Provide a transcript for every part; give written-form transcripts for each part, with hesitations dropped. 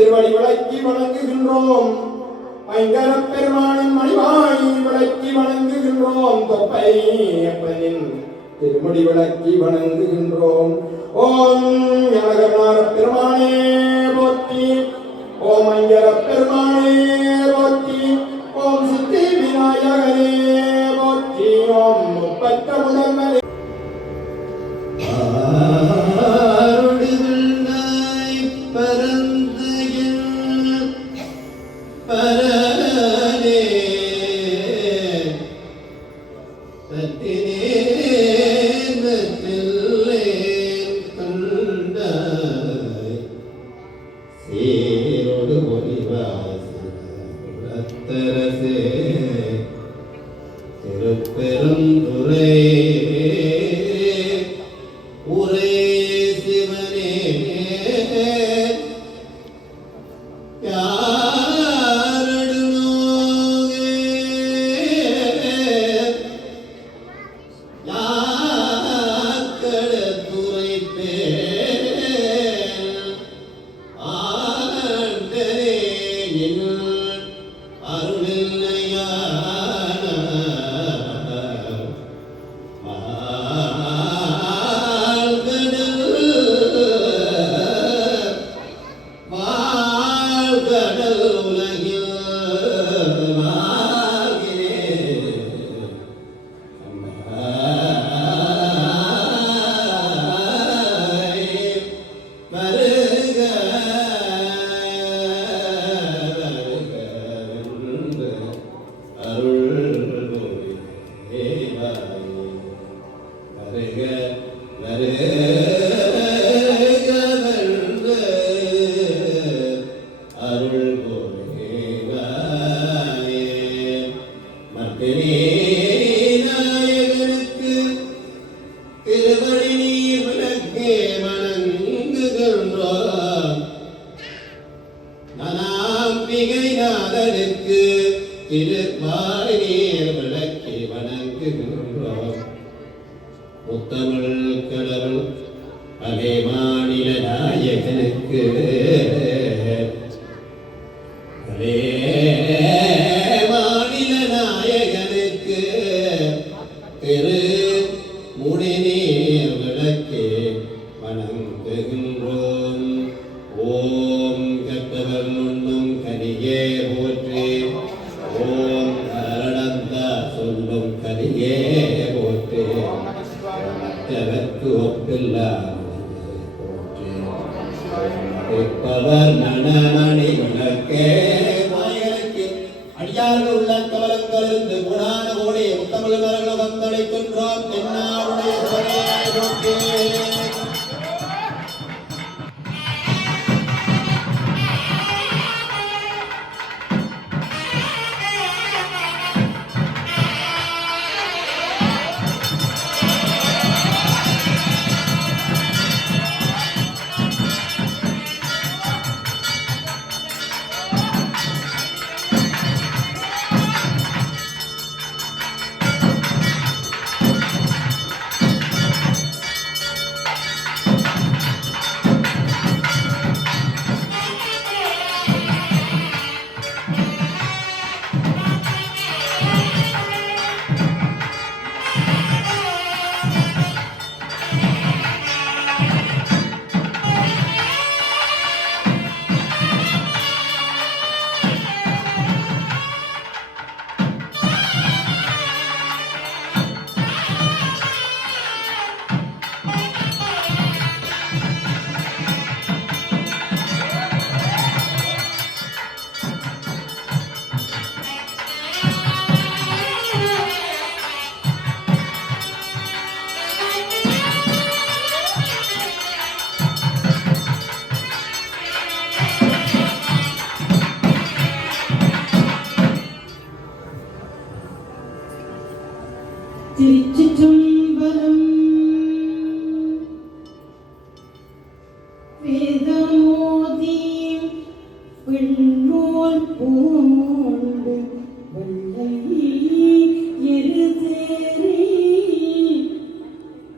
திருவடி விளக்கி வணங்குகின்றோம். ஐங்கர பெருமானின் மணிவாய் விளக்கி வணங்குகின்றோம். தொப்பையப்பனின் திருமுடி விளக்கி வணங்குகின்றோம். ஓம் ஞானகர்ணார பெருமானே போற்றி. ஓம் ஐங்கர பெருமானே போற்றி. ஓம் சித்தி விநாயகனே போற்றி. ஓம் முப்பத்த முதல்வனே முத்தமிழ் கடவுள் அலே மாநில நாயகனுக்கு அலே மாநில நாயகனுக்கு திரு முடிநீர் விளக்கே வணங்குகின்றோம். ஓம் கற்றவர் உண்ணும் கனியே போற்றி. ஓம் அரணந்த சொல்லும் கனியே போற்றி. ஒப்பில்லார் மணமணி விளக்கே வாயலுக்கு அடியார்கள் உள்ள கவலங்களிருந்து குணான ஓடி முத்தமிழ் மரங்கள் வந்தடைக்கின்றோம். தென்னாருடைய திருச்சிற்றம்பலம். வேதமோதி பெண்ணோல் பூண்டு வெள்ளை எருதேறி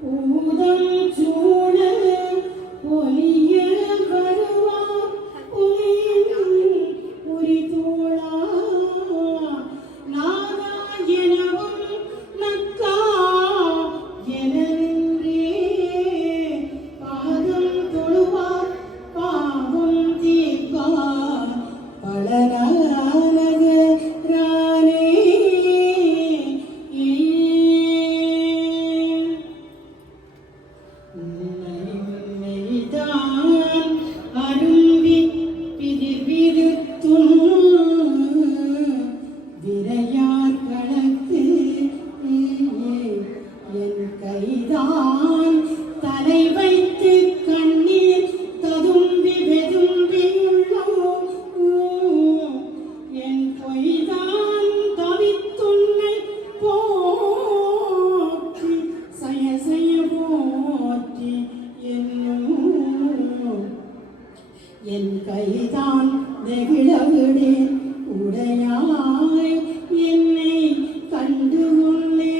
பூதம் சூழ பொலிய வருவார் பொலிய என் கைதான் தலை வைத்து கண்ணீர் ததும்பி வெதும்பி உள்ளோம் என் பொய்தான் தவித்துன்னை போற்றி சய சய போற்றி என்னும் என் கைதான் நெகிழவிடேன் உடையாய் என்னை கண்டு கொள்ளே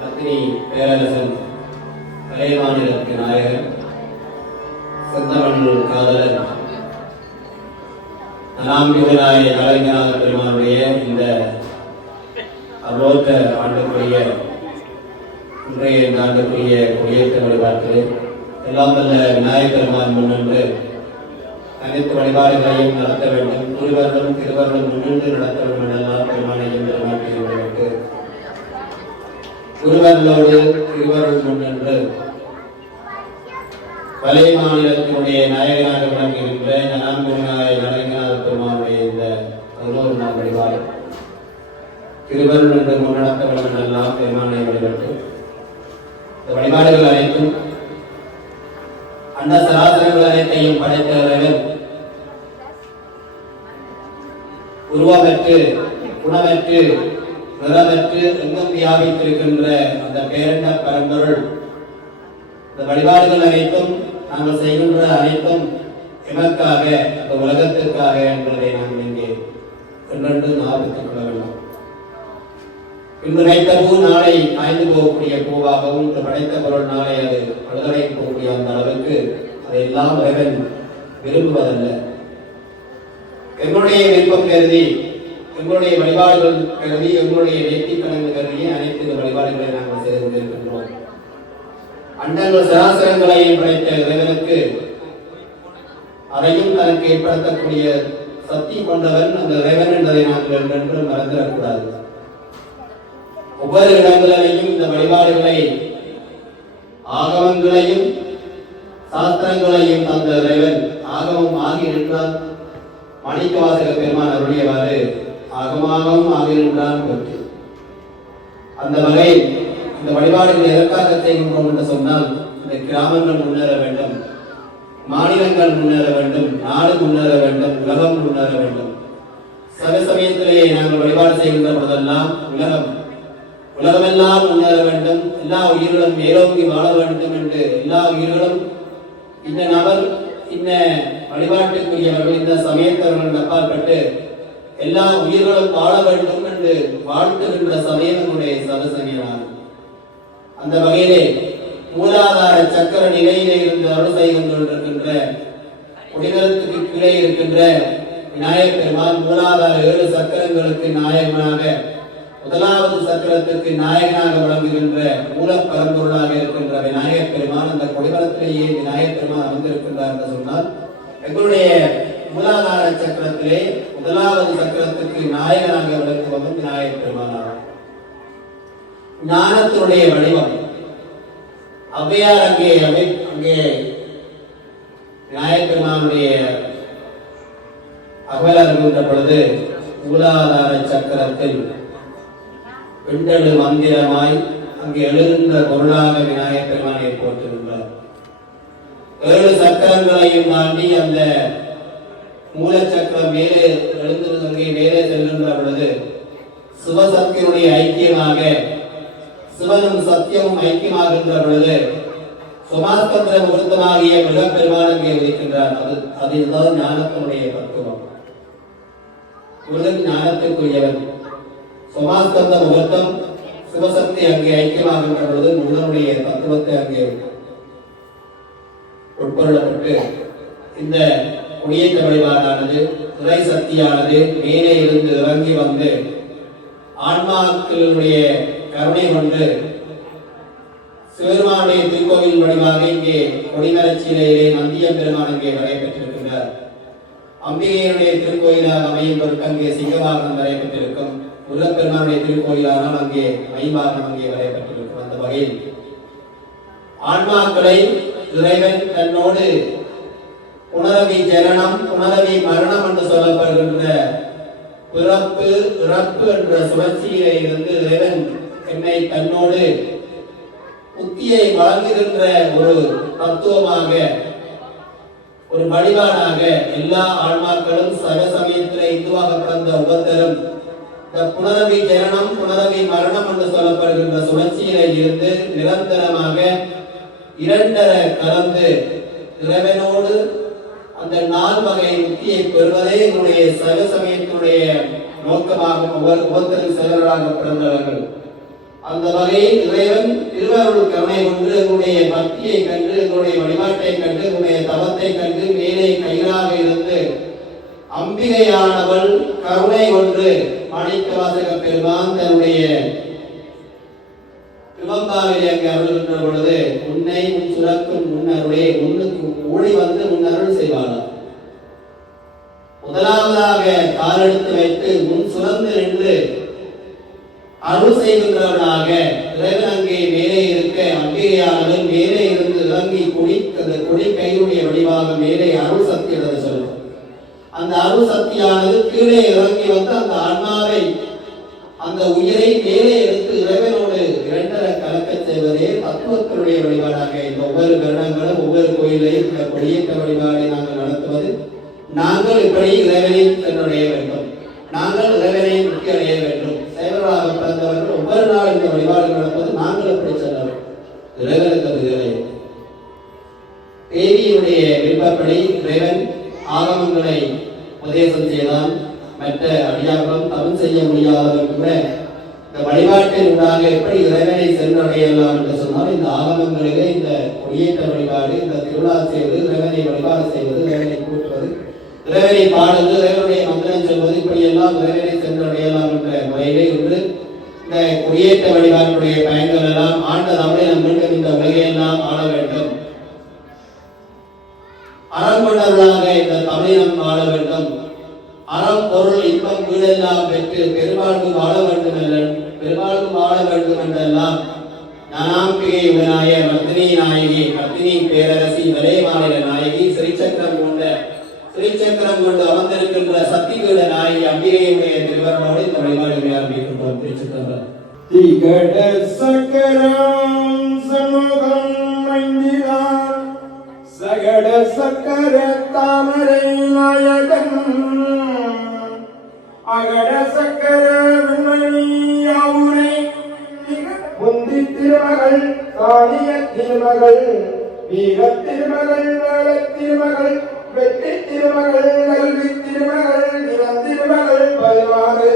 அத்தினி பேரரசன் கலைமாநிலத்தின் நாயகர் செந்தமிழ் காதலர் நலாம்பிகராய கலைஞராக பெருமானுடைய இந்த அரோத்த ஆண்டுக்குரிய இன்றைய இந்த ஆண்டுக்குரிய கொடியேற்ற வழிபாட்டில் எல்லாம் வல்ல விநாயகர் பெருமான் முன்னின்று அனைத்து வழிபாடுகளையும் நடத்த வேண்டும். குருவர்களும் திருவர்களும் முன்னின்று நடத்த வேண்டும் எல்லாம் பெருமானையும் பெருமாட்டிற்கு குருவர்களோடு திருவர்கள் முன்னின்று வலை மாநிலத்தினுடைய நாயகனாக விளங்குகின்ற நலாம்பூர்நாய நரங்கநாத பெருமானுடைய இந்த 11 நாள் வழிபாடு திருவருள் என்று முன்னடத்த வேண்டும் எல்லாம் பெருமானை வழிபட்டு இந்த வழிபாடுகள் அனைத்தும் அண்ட சராசரங்கள் அனைத்தையும் படைத்த இறைவன் உருவமற்று குணமற்று நிறமற்று எங்கும் வியாபித்திருக்கின்ற அந்த பேரண்ட பரம்பொருள் இந்த வழிபாடுகள் அனைத்தும் நாங்கள் செய்கின்ற அனைத்தும் எமக்காக இந்த உலகத்திற்காக என்பதை நாங்கள் இங்கே என்றென்று ஞாபகத்துக் கொள்ள வேண்டும். இன்று வைத்த பூ நாளை காய்ந்து போகக்கூடிய பூவாகவும் இன்று படைத்த பொருள் நாளை அது படுதலை போகக்கூடிய அந்த அளவுக்கு அதையெல்லாம் இறைவன் விரும்புவதல்ல. எங்களுடைய விருப்பம் கருதி எங்களுடைய வழிபாடுகள் கருதி எங்களுடைய நேர்த்தி கணக்கு கருதி அனைத்து இந்த வழிபாடுகளை நாங்கள் செய்து கொண்டிருக்கின்றோம். அண்டங்கள் சராசரங்களையும் படைத்த இறைவனுக்கு அதையும் தனக்கு ஏற்படுத்தக்கூடிய சக்தி கொண்டவன் அந்த இறைவன் என்பதை நாங்கள் என்றென்றும் மறந்துடக்கூடாது. ஒவ்வொரு இடங்களிலையும் இந்த வழிபாடுகளை ஆகமங்களையும் சாஸ்திரங்களையும் தந்த இறைவன் ஆகமம் ஆகி நின்றான். மாணிக்கவாசக பெருமான் அருளியவாறு ஆகமாகவும் ஆகி நின்றான் பற்றி அந்த வகையில் இந்த வழிபாடுகளை எதற்காக செய்கின்றோம் என்று சொன்னால் இந்த கிராமங்கள் முன்னேற வேண்டும், மாநிலங்கள் முன்னேற வேண்டும், நாடு முன்னேற வேண்டும், உலகம் முன்னேற வேண்டும். சமயத்திலேயே நாங்கள் வழிபாடு செய்கின்ற போதெல்லாம் உலகமெல்லாம் முன்னேற வேண்டும், எல்லா உயிர்களும் மேலோங்கி வாழ வேண்டும் என்று எல்லா உயிர்களும் இந்த நபர் இந்த வழிபாட்டுக்குரியவர்கள் இந்த சமயத்தவர்கள் அப்பாற்பட்டு எல்லா உயிர்களும் வாழ வேண்டும் என்று வாழ்த்துகின்ற சமயங்களுடைய சதசமயமாகும். அந்த வகையிலே மூலாதார சக்கர நிலையிலே இருந்து அருள் செய்து கொண்டிருக்கின்ற குடிநலத்துக்கு கீழே இருக்கின்ற விநாயகர் பெருமான் மூலாதார 7 சக்கரங்களுக்கு நாயகனாக முதலாவது சக்கரத்துக்கு நாயகனாக விளங்குகின்ற மூல பரம்பொருளாக இருக்கின்ற விநாயகர் பெருமான் அந்த கொடிமரத்திலேயே விநாயகர் பெருமான் அமர்ந்திருக்கின்றார் என்று சொன்னால் எங்களுடைய மூலாதார சக்கரத்திலே முதலாவது சக்கரத்துக்கு நாயகனாக விளங்குவதும் விநாயகர் பெருமான் ஆகும். ஞானத்தினுடைய வடிவம் ஔவையார் அங்கே விநாயகர் பெருமானுடைய அகவல் அறிகின்ற பொழுது மூலாதார சக்கரத்தில் விண்டெழு மந்திரமாய் அங்கே எழுகின்ற பொருளாக விநாயகர் பெருமானை போற்றிருந்தார். 7 சக்கரங்களையும் தாண்டி அந்த மூலச்சக்கரம் மேலே எழுந்து அங்கே மேலே செல்கின்ற பொழுது சிவசக்தியுடைய ஐக்கியமாக சிவனும் சத்தியமும் ஐக்கியமாகின்ற பொழுது சுமாஸ்கந்திர முகூர்த்தமாகிய மிகப்பெருமான் அங்கே உதிக்கின்றார். அதுதான் ஞானத்தினுடைய தத்துவம். முருகன் ஞானத்திற்குரியவன். சுமாஸ்கந்த முகூர்த்தம் சிவசக்தி அங்கே ஐக்கியமாகின்ற பொழுது முருகனுடைய தத்துவத்தை அங்கே உட்கொள்ளப்பட்டு இந்த கொடியேற்ற வழிபாடானது துறை சக்தியானது மேலே இருந்து இறங்கி வந்து ஆன்மாக்களுடைய கருணை கொண்டு சிவபெருமானுடைய திருக்கோவில் வழிபாக இங்கே கொடிமரச்சிலையிலே நந்தியம் பெருமான் இங்கே நடைபெற்றிருக்கின்றார். அம்பிகையினுடைய திருக்கோயிலாக அமையும் பொருட்டு அங்கே சிங்கவாகனம் நடைபெற்றிருக்கும். முருகப்பெருமானுடைய திருக்கோயிலானால் அங்கே ஐவாகனம் அங்கே நடைபெற்றிருக்கும். அந்த வகையில் ஆன்மாக்களை இறைவன் தன்னோடு புனரவி ஜனனம் புனரவி மரணம் என்று சொல்லப்படுகின்ற பிறப்பு இறப்பு என்ற சுழற்சியிலே இருந்து இறைவன் என்னை தன்னோடு புத்தியை வழங்குகின்ற ஒரு தத்துவமாக ஒரு வழிபாடாக எல்லா ஆன்மாக்களும் சமயத்திலே இந்துவாக பிறந்த ஒவ்வொருத்தரும் இந்த புனரவி ஜனனம் புனரவி மரணம் என்று சொல்லப்படுகின்ற சுழற்சியிலே இருந்து நிரந்தரமாக 2 கலந்து இறைவனோடு அந்த 4 வகை முக்தியை பெறுவதே என்னுடைய சமயத்தினுடைய நோக்கமாக ஒவ்வொருத்தரும் சிலராக பிறந்தவர்கள் அந்த வகையில் இறைவன் திருவருள் கருணை கொண்டு எங்களுடைய பக்தியை கண்டு எங்களுடைய வழிபாட்டை கண்டு எங்களுடைய தவத்தை கண்டு மேலே கையிலாக இருந்து அம்பிகையானவள் கருணை கொண்டு மாணிக்கவாசக பெருமான் தன்னுடைய திருவம்பாவிலே அங்கே அருள்கின்ற பொழுது உன்னை முன் சுரக்கும் முன்னருளே முன்னுக்கு ஓடி வந்து முன்னருள் செய்வாளாம். முதலாவதாக காலெடுத்து வைத்து முன் சுரந்து நின்று அருள் செய்கின்றவனாக இறைவன் அங்கே மேலே இருக்க அம்பிகையானவன் மேலே இருந்து இறங்கி அந்த கொடி கையுடைய வடிவாக மேலே அருள் சக்தி என்று சொல்லும். அந்த அருள் சக்தியானது கீழே இறங்கி வந்து அந்த ஆன்மாவை அந்த உயிரை மேலே எடுத்து இறைவனோடு இரண்டரை கலக்க செய்வதே தத்துவத்தினுடைய வழிபாடாக இந்த ஒவ்வொரு வருடங்களும் ஒவ்வொரு கோயிலையும் இந்த கொடியேற்ற வழிபாடை நாங்கள் நடத்துவது. நாங்கள் இப்படி இறைவனை சென்றடைய வேண்டும், நாங்கள் இறைவனை முக்கிய அடைய வேண்டும். சேவராக பிறந்தவர்கள் ஒவ்வொரு நாள் இந்த வழிபாடு நடப்பது நாங்கள் எப்படி செல்லவும் இறைவனுக்கு அது இறைவன் தேவியினுடைய விருப்பப்படி இறைவன் ஆகமங்களை உபதேசம் செய்தான். மற்ற அடியார்களும் தமிழ் செய்ய முடியாதவர்கள் கூட இந்த வழிபாட்டின் ஊடாக எப்படி இறைவனை சென்றடையலாம் என்று சொன்னால் இந்த ஆகமங்களிலே இந்த கொடியேற்ற வழிபாடு, இந்த திருவிழா செய்வது, இறைவனை வழிபாடு செய்வது, இறைவனை கூட்டுவது, இறைவனை பாடுவது, இறைவனுடைய மந்திரம் சொல்வது, இப்படியெல்லாம் இறைவனை சென்றடையலாம் என்ற முறையிலே இன்று இந்த கொடியேற்ற வழிபாட்டுடைய பயன்கள் எல்லாம் ஆண்ட தமிழை நம் மீண்டும் இந்த உலகையெல்லாம் ஆள வேண்டும், அறங்கொண்டவர்களாக இந்த தமிழை நாம் ஆள வேண்டும், அறம் பொருள் இன்பம் வீடெல்லாம் பெற்று பெருமாளுக்கு வாழ வேண்டும் என்றெல்லாம் ஞானாம்பிகை உடனாய மர்த்தினி நாயகி, மர்த்தினி பேரரசி, வலே மாநில நாயகி, ஸ்ரீசக்கரம் கொண்டு அமர்ந்திருக்கின்ற சக்திபீட நாயகி அம்பிகையுடைய திருவருளோடு இந்த வழிபாடுகளை ஆரம்பிக்கின்றோம். திருச்சிற்றம்பலம். திகட சக்கரம் சமூகம் மைந்திரான் சகட சக்கர தாமரை நாயகன் அகட சக்கர விண்மணியாவுரை முந்தி திருமகள் காளிய திருமகள் வீர திருமகள் வேள திருமகள் வெற்றி திருமகள் கல்வி திருமகள் நிலம் திருமகள் பல்வாறு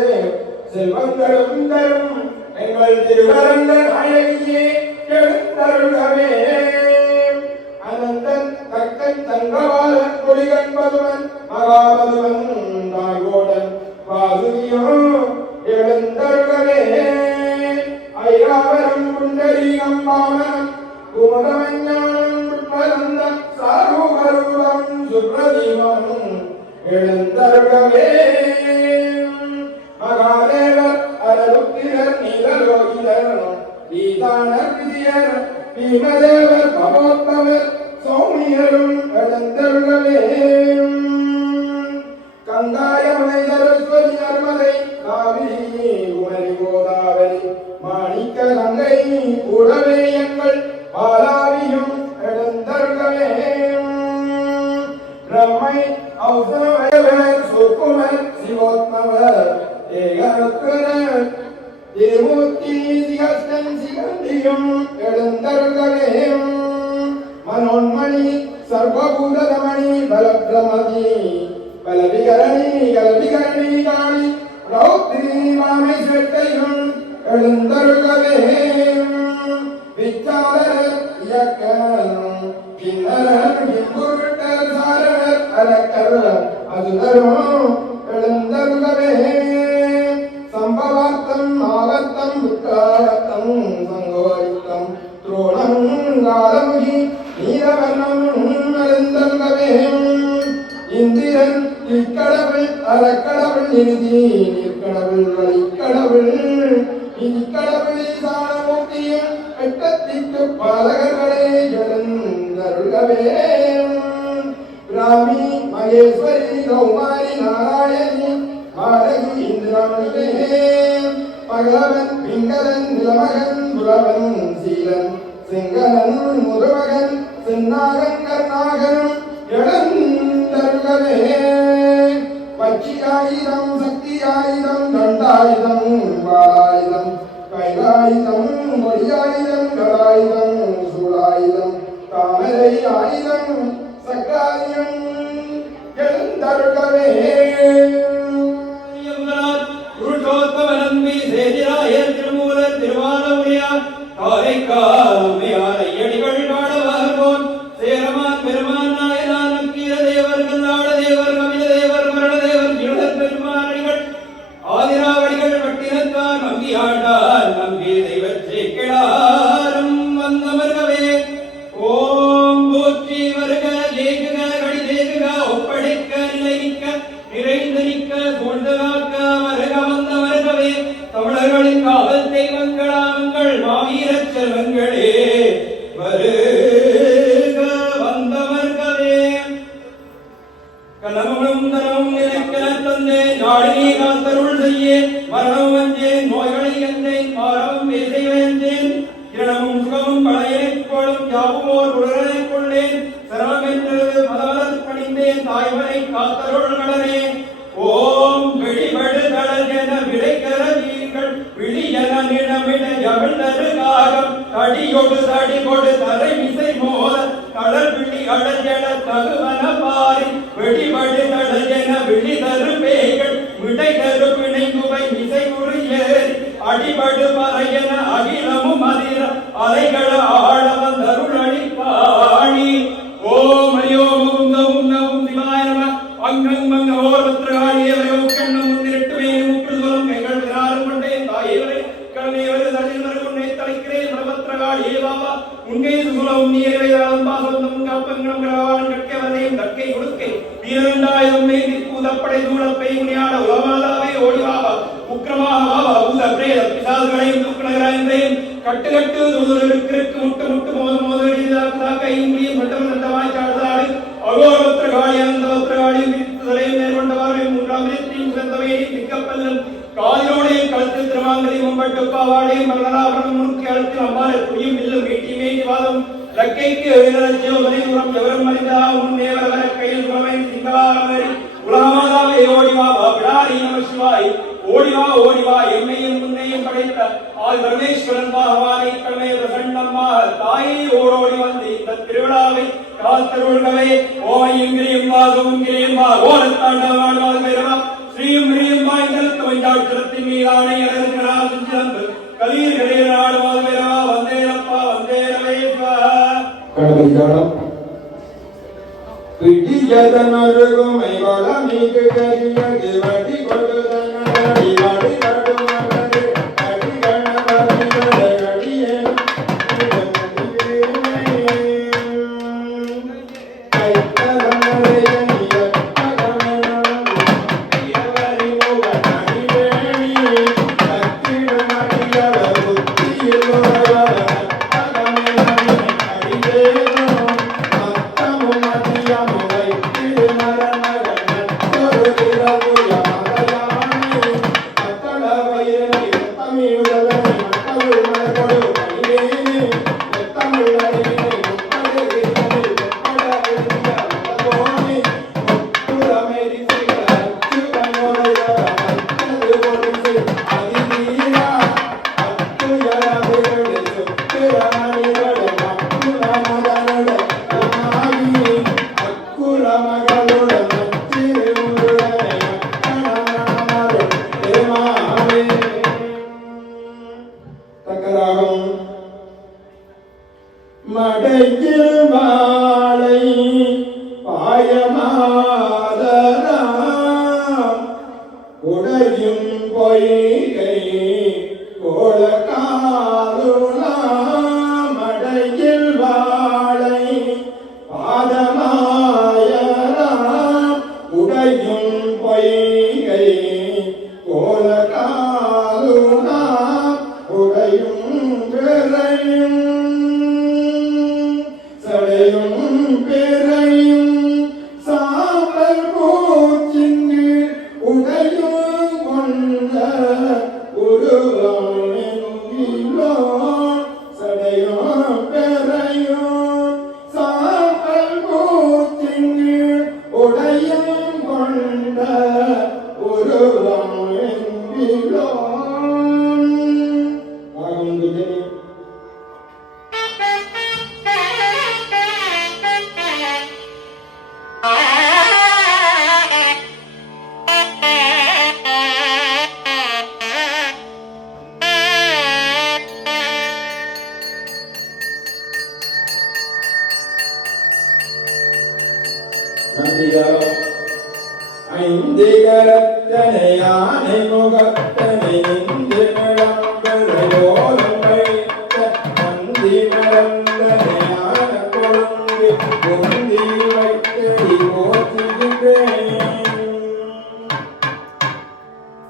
செல்வங்களும் தரும் எங்கள் திருவரங்க நாயகியே எழுந்தருளவே. அனந்தன் கக்கன் தங்கவால கொடிகன் பதுவன் மகாபதுவன் தாய்கோடன் வாசுகியோ எழுந்தருளவே. ஐராவரம் புண்டரீகம் வாமனம் குமுதமஞானம் உட்பலந்தம் சாரூகரூபம் சுப்ரதீவம் எழுந்தருளவே. மகாதேவர் அரருத்திரர் நீலலோகிதர் ஈதானர் விஜயர் பீமதேவர் பவோத்தவர் சௌமியரும் எழுந்தருளவே. கங்காயமலை சரஸ்வதி நர்மதை காவிரி உமரி கோதாவரி மாணிக்க கங்கை கூடவே எங்கள் பாலாவியும் எழுந்தருளவே. பிரம்மை ஔசவயவர் சுக்குமர் சிவோத்மவர் ஏகருக்கரர் திருமூர்த்தி சிகஸ்தன் சிகண்டியும் எழுந்தருளவே. மனோன்மணி சர்வபூதமணி பலபிரமதி கலவிகரணி காளி ரௌத்ரி மாமை செட்டையும் எழுந்தருளவே. விச்சாளர் இயக்கர் கிண்ணரர் கிம்புருட்டர் சாரணர் அலக்கர் அதுதரும் எழுந்தருளவே. சம்பவார்த்தம் ஆகத்தம் உத்தாரத்தம் சங்கோரித்தம் துரோணம் காலமுகி நீலவர்ணம் எழுந்தருளவே. இந்திரன் இக்கடவுள் அறக்கடவுள் நிறுதி நீர்க்கடவுள் வழிக்கடவுள் இக்கடவுள் ஈசானமூர்த்தியும் எட்டத்திற்கு பாலகர்களே எழுந்தருளவே. ராமி மகேஸ்வரி கௌமாரி நாராயணி பாரகி இந்திரமணிலே பகவன் பிங்களன் நிலமகன் புலவன் சீலன் செங்கலன் முருமகன் சென்னாகன் கர்நாகனும் எழுந்தருளவே. பட்சியாயுதம் சக்தியாயுதம் தண்டாயுதம் வாளாயுதம் கைலாயுதம் மொழியாயுதம் கலாயுதம் சூளாயுதம் தாமரை ஆயுதம் சக்ராயுதம் எழுந்தருளவே. புருஷோத்தம நம்பி சேதிராயர் திருமூலர் திருவாரூர் செய்யா காரைக்காமையாரை எடிகள் காணவார்போன் சேரமான் பெருமான் நாயனான் நக்கீர தேவர்கள் நாடதேவர் கவிதேவர் மரணதேவர் இருளர் பெருமானடிகள் ஆதிராவடிகள் வட்டினத்தான் நம்பி ஆண்டார் நம்பி தெய்வச்சே கிடாரும் வந்தமர்கவே ஓம் போற்றி வருக ஜெய்குக கடி தேகுக ஒப்படைக்க நிலைக்க நிறைந்து நிற்க சூழ்ந்தகாக்க வருக வந்த வருகவே தமிழர்களின் காவல் தெய்வங்களாமங்கள் மாவீரச் செல்வங்களே வருக வந்த வருகவே கலமும் தனமும் நிலைக்கென தந்தே நாடினே காத்தருள் செய்ய மரணம் வந்தேன் நோய்களை எந்தேன் பாரமும் வேசை வேந்தேன் இரணமும் சுகமும் பழையனைக் கோளும் யாவுமோர் உடலைக் கொள்ளேன் சிரமம் என்று பதவலத் பணிந்தேன் தாய்வனை காத்தருள் கடனே ஓம் விழிபடு கடல் என விடைக்கர நீங்கள் விழியன நிடமிட எவிழ்ந்தரு காகம் தடியொடு தடிகொடு தரை மிசை மோத கடல் விழி அடஞ்சென தகுவன பாரி வெடிபடு கடல் என விழிதரு பேய்கள் விடைதரு பிணைந்துவை மிசை உரியேறி அடிபடு மறையன அகிலமும் அதிர அலைகள ஆழவன் தருளி பாணி ஓம் ஹரியோ முகுந்த உன்னவும் சிவாய நம அங்கங் மங்க ஓர்வத்திரகாளியவரையோ கண்ணம் முன்னிரட்டுமே முற்றுதலும் கைகள் திராரும் கொண்டே தாயவரை கடமையவரை தரிசில் கொண்டே தலைக்கிறேன் பிரபத்திரகாளியே பாபா உன்கை சுகுலவும் நீரையாலும் பாசவந்தம் காப்பங்களும் கிரவான் கட்கவரையும் தக்கை கொடுக்கை வீரண்டாயம் மேதி பூதப்படை தூளப்பை முனியாட உலமாதாவே ஓடி பாபா உக்கிரமாக பாபா பூத பிரேத பிசாசுகளையும் துக்கணகராயங்களையும் கட்டு கட்டு துருதுருக்கு முட்டு முட்டு மோது மோது கையும் முடியும் மட்டம் சட்டமாய் சாடுதாடு அகோரபத்திரகாளி அந்தபத்திரகாளியும் விரித்துதலையும் மேற்கொண்டவாறு மூன்றாம் நேற்றையும் சிறந்தவையையும் திக்கப்பல்லும் காதிலோடையும் கழுத்தில் திருமாங்கலையும் மும்பட்டு பாவாடையும் மரணாபரணம் முறுக்கி அழுத்தில் அம்பாலை குடியும் வில்லும் ஈட்டியுமே வாதம் லக்கைக்கு எழுதலட்சியோதனை உரம் எவரும் மனிதா உன் தேவர் வர கையில் சுரமை சிங்கவாரமரி உலகமாதாவே ஓடிவா விடாரி நம சிவாய் ஓடிவா எம்மையும் முன்னையும் படைத்த ஆள் பரமேஸ்வரன் பகவானை கடமை பிரசன்னமாக தாயை ஓடோடி வந்து இந்த திருவிழாவை காத்தருள்கவே ஓமையும் கிரியும் வாகவும் கிரியும் வா ஓரத்தாண்டவாழ்வாது பெறவா ஸ்ரீயும் கிரியும் வாய்ந்தல் துவஞ்சாட்சரத்தின் மீதானை அழகிறார் சிறந்து கலீர் கலீர் நாடுவாது பெறவா வந்தேரப்பா வந்தேரவேஸ்வா கணபதியாடம் பிடியதனருகும் ஐவள மீது கரியது வடி கொடுதனடி வடி நடுமகரே அடி கணபதியே அடியே மடையில் மாலை பாயமாதராம் உடையும் பொய்கை கோலகாலுலாம் மடையில் வாழை பாதமாயராம் உடையும் பொய்கை கோலகாலுலாம் உடையும் பிறையும் சடையும் பிறையும் சாம்பல் பூச்சிங்கு உடையும் கொண்ட உருவானோ சடையும் பிறையும் சாம்பல் பூச்சிங்கு உடையும் கொண்ட உருவானோ நந்திகரம் ஐந்து கரத்தனை யானை முகத்தனை இந்து மிளம்பரையோரம் வைத்த நந்தி மலர்ந்தனை யான கொழுந்து பொந்தி வைத்தடி போற்றுகின்றேன்.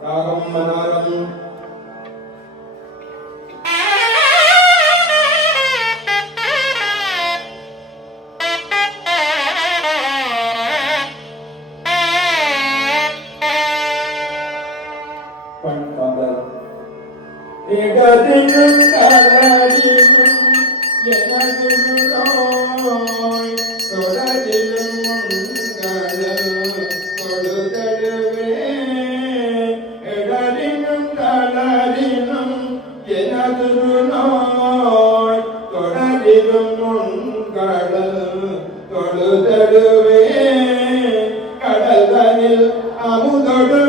ராகம் மனாரம் இடதிலும் கலரிலும் எனது நோய் தொடரிலும் உங்கள் தொழுதழுவே இடரிலும் கலரிலும் எனது நோய் தொடரிலும் உங்கள் தொழுதழுவே கடல்தனில் அமுதொடு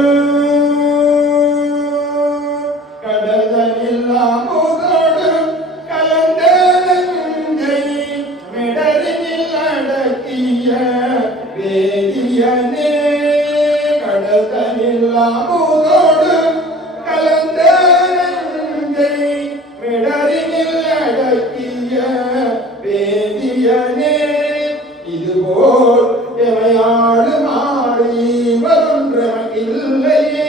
கடல்தனில் அமுதொடு கலந்த நெஞ்சை மிடரினில் அடக்கிய வேதியனே கடல்தனில் அமுதொடு கலந்த நெஞ்சை மிடரினில் அடக்கிய வேதியனே இதுபோல் எமையாடும் ஆடு இல்லையே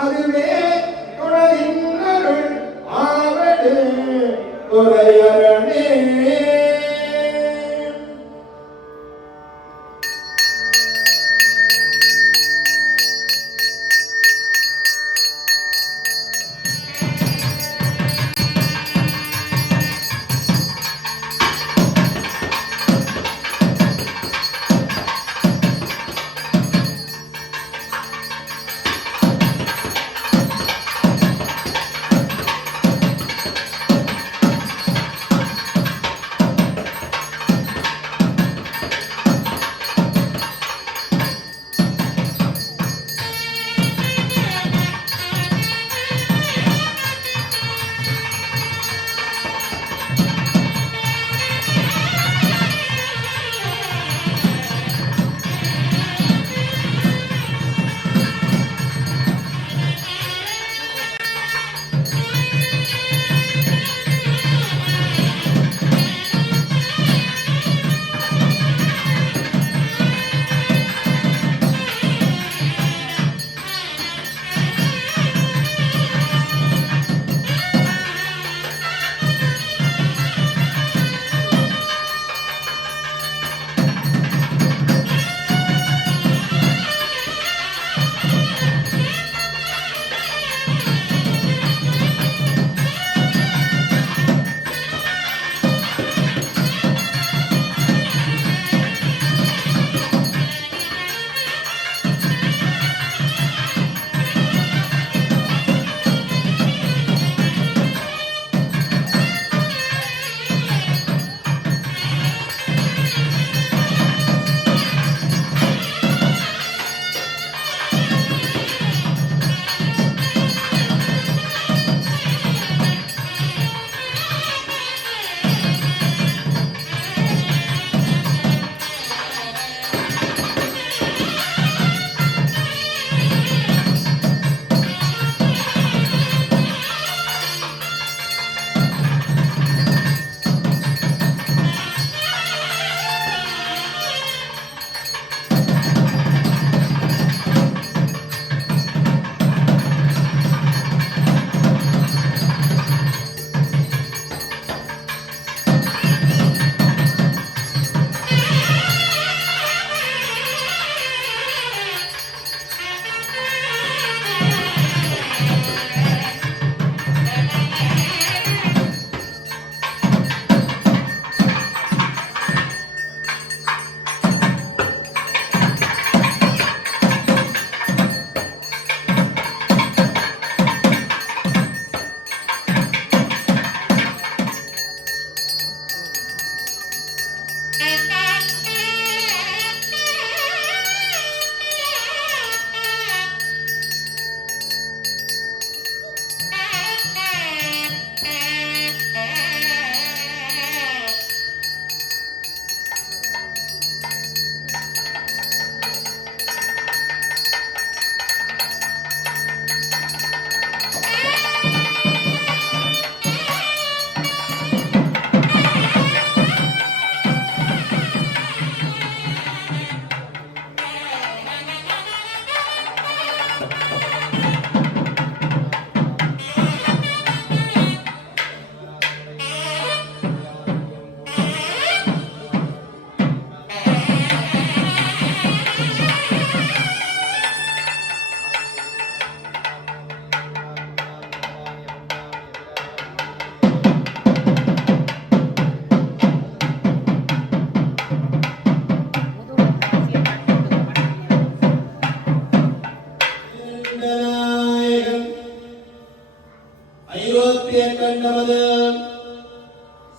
அதுவே துணையின்னருள் ஆவடு துறையரணே.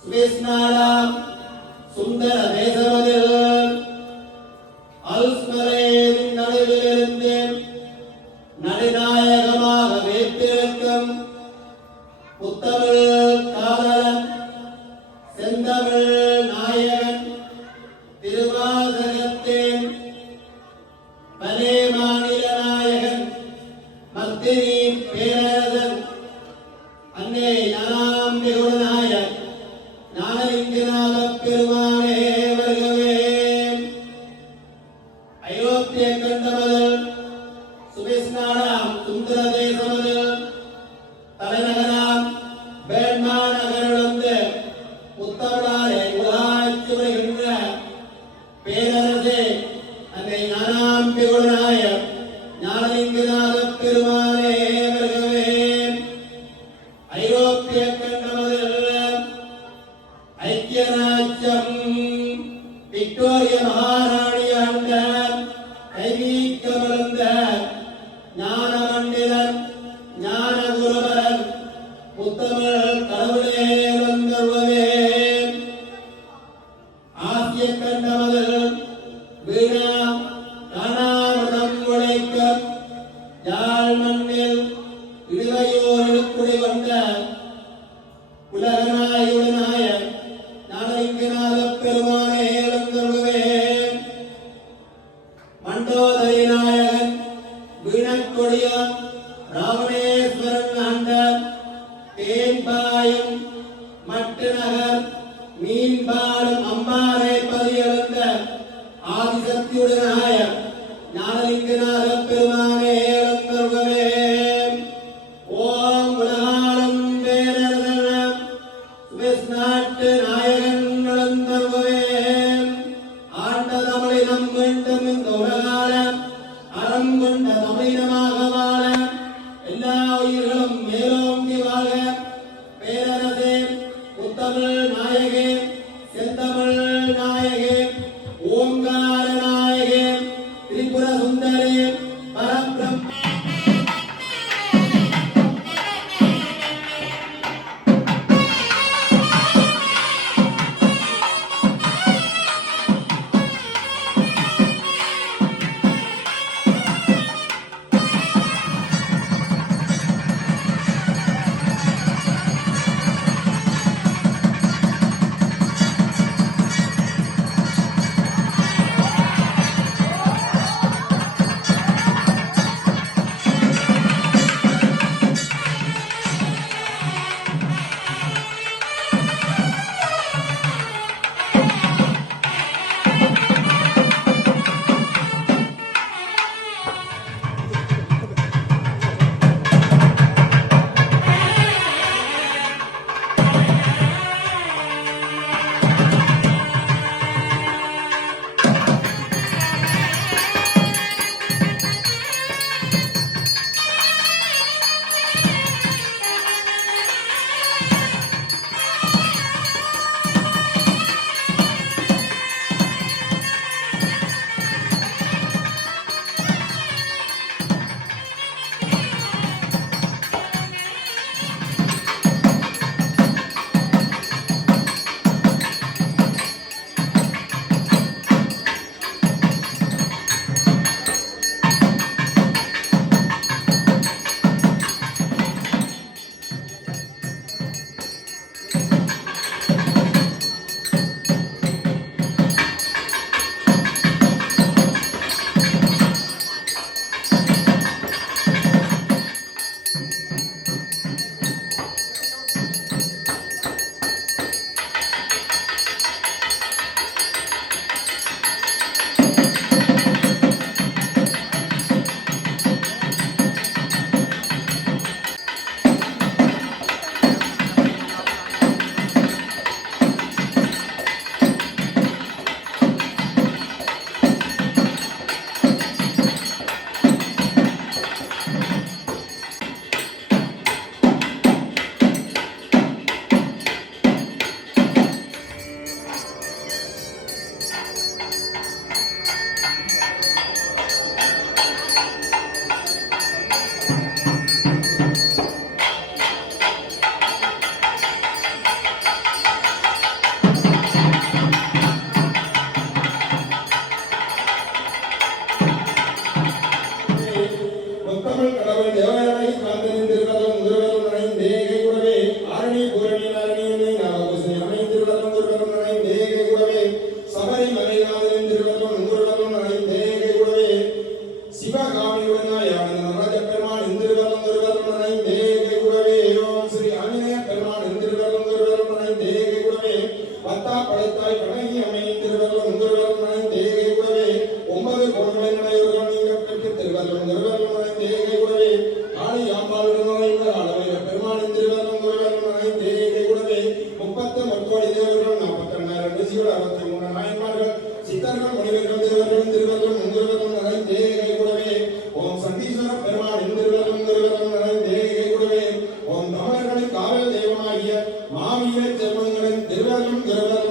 சுவேஸ்நாடாம் சுந்தர தேசமதில் அல்ஸ்மரேன் நடுவிலிருந்து நடுநாயகமாக வைத்திருக்கும் புத்தமிழ் காதலன் செந்தமிழ் நாயகன் திருவாசகத்தின் பலே மாநில நாயகன் மத்திரி பேரரசன் அன்னை ஞானாம்பிகுணநாயர் ஞானலிங்கநாத பெருமானே வருகவே. அயோத்திய கண்டமதில் சுவிஸ்நாடாம் சுந்தர தேசமதில் தலைநகராம் பேட்மா நகரிலிருந்து புத்தமிழாரை உலாய்த்து வருகின்ற பேரரசே அன்னை ஞானாம்பிகுணநாயர் ஞானலிங்கநாத பெருமானே வருகவே. ஐரோப்பிய கண்டமதில் ஐக்கிய ராஜ்யம் விக்டோரிய மகாராணி ஆண்ட கைவீக்கமர்ந்த ஞான மண்டிதன் ஞான குருபரன் புத்தமிழ் கடவுளே வந்தருளவே. ஆசிய கண்டமதில் வீணா தானாமிர்தம் உழைக்கும் யாழ் மண்ணில் இடுகையோர் குடி வந்த உலகநாயகனாயர் ஞானலிங்கநாத பெருமானே வந்தருளவே. மண்டோதரி நாயகன் வீணக்கொடியான் ராவணேஸ்வரன் ஆண்ட தேன்பாயும் மட்டு நகர் மீன்பாடும் அம்பாறை பதியெழுந்த ஆதிசக்தியுடனாய ஞானலிங்கநாத பெருமானே வந்தருளவே. ஓம் உலகாளும் பேரரசன் சுவிஸ்நாட்டு நாயகன் வந்தருளவே. ஆண்ட தமிழினம் மீண்டும் இந்த உலகால அறம் கொண்ட தமிழினமாக வாழ எல்லா உயிர்களும் மேலோங்கி வாழ பேரரசே முத்தமிழ் நாயகே செந்தமிழ் நாயகே ஓங்கார நாயகே திரிபுர சுந்தரே பரபிரம் படைத்தாய் கணங்கி அமை திருவள்ளுவம் திருவள்ளுவன் தேகை கூடவே 9 கோள்களின் நடைவர்கள் நீங்க பெற்று திருவள்ளுவம் திருவள்ளுவன் தேகை கூடவே ஆணி ஆம்பாளுடன் நுழைந்த அளவைய பெருமானின் திருவள்ளுவம் திருவள்ளுவன் தேகை கூடவே 30 முக்கோடி தேவர்கள் 42 ரிஷிகள் 63 நாயன்மார்கள் சித்தர்கள் முனிவர்கள் தேவர்கள் திருவள்ளுவம் திருவள்ளுவன் தேகை கூடவே ஓம் சண்டீஸ்வர பெருமானின் திருவள்ளுவம் திருவள்ளுவன் தேகை கூடவே ஓம் தமிழர்களின் காவல் தெய்வமாகிய மாவீர செல்வங்களின் திருவள்ளுவம் திருவள்ளுவன்